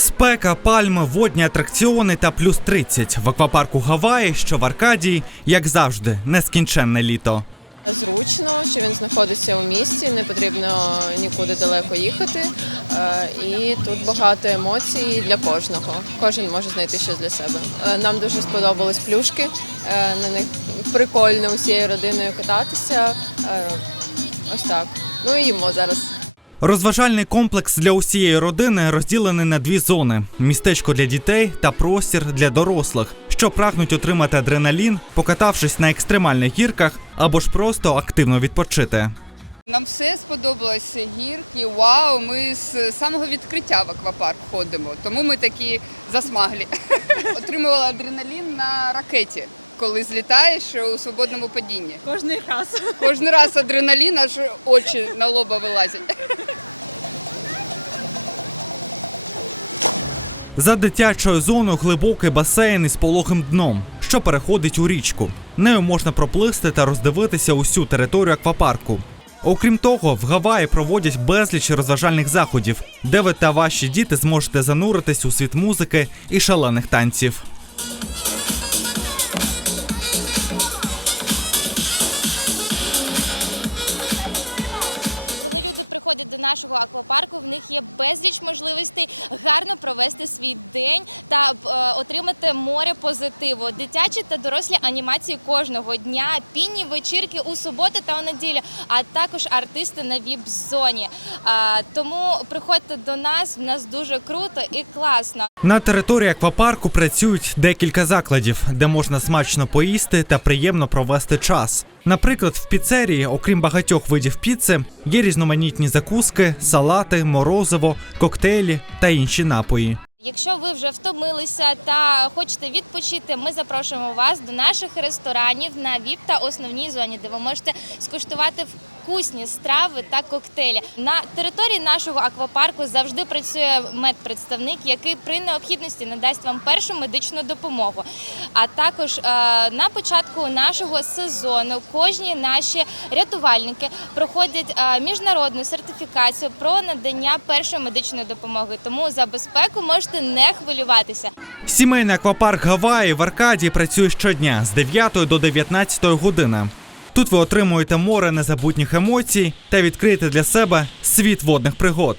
Спека, пальми, водні атракціони та плюс 30 в аквапарку Гаваї, що в Аркадії, як завжди, нескінченне літо. Зручно, що він знаходиться у місті, не потрібно нікуди далеко їхати. Е, І тут багато емоцій для кожного. Кожен може знайти щось для себе. Е, Нам дуже сподобались плюшки. е, На них прикольно усією родиною кататися. Ось так. Ну і їмо зараз. Розважальний комплекс для усієї родини розділений на дві зони: містечко для дітей та простір для дорослих, що прагнуть отримати адреналін, покатавшись на екстремальних гірках або ж просто активно відпочити. Нам все сподобалося. Гірки, вау. Ми з самого відкриття в аквапарк ходимо, тому ми такі засмаглі. Отримувала адреналін на ракеті, коли злітаєш у свободному падінні. Кожний раз. Кожен раз адреналін, аж очі на лоба вилазять. За дитячою зоною глибокий басейн із пологим дном, що переходить у річку. Нею можна проплисти та роздивитися усю територію аквапарку. Окрім того, в Гаваї проводять безліч розважальних заходів, де ви та ваші діти зможете зануритись у світ музики і шалених танців. Приходять до нашого аквапарку, в них є безліч можливостей гарно провести свій день та е, отримати море позитиву. Дитячі та дорослі анімації кожного дня, пінні вечірки у суботу та у неділю, а також артисти на віп-зоні. Тому приходьте до нас, в нас дуже круто і класно. На території аквапарку працюють декілька закладів, де можна смачно поїсти та приємно провести час. Наприклад, в піцерії, окрім багатьох видів піци, є різноманітні закуски, салати, морозиво, коктейлі та інші напої. Якщо ви вже втомилися та хочете відпочити, ми запрошуємо вас до наших ресторанів на ВІП та основній зоні, де ви можете скуштувати вкусні страви та коктейлі. На території нашого аквапарку завжди працює медпредставник, який при необхідності надасть вам першу медичну допомогу. А також е, на початку нашого сезону кожні наші рятувальники проходять е, міжнародну сертифікацію про надання першої медичної допомоги. Тому за безпеку можете не хвилюватися. Сімейний аквапарк Гаваї в Аркадії працює щодня з 9 до 19 години. Тут ви отримуєте море незабутніх емоцій та відкриєте для себе світ водних пригод.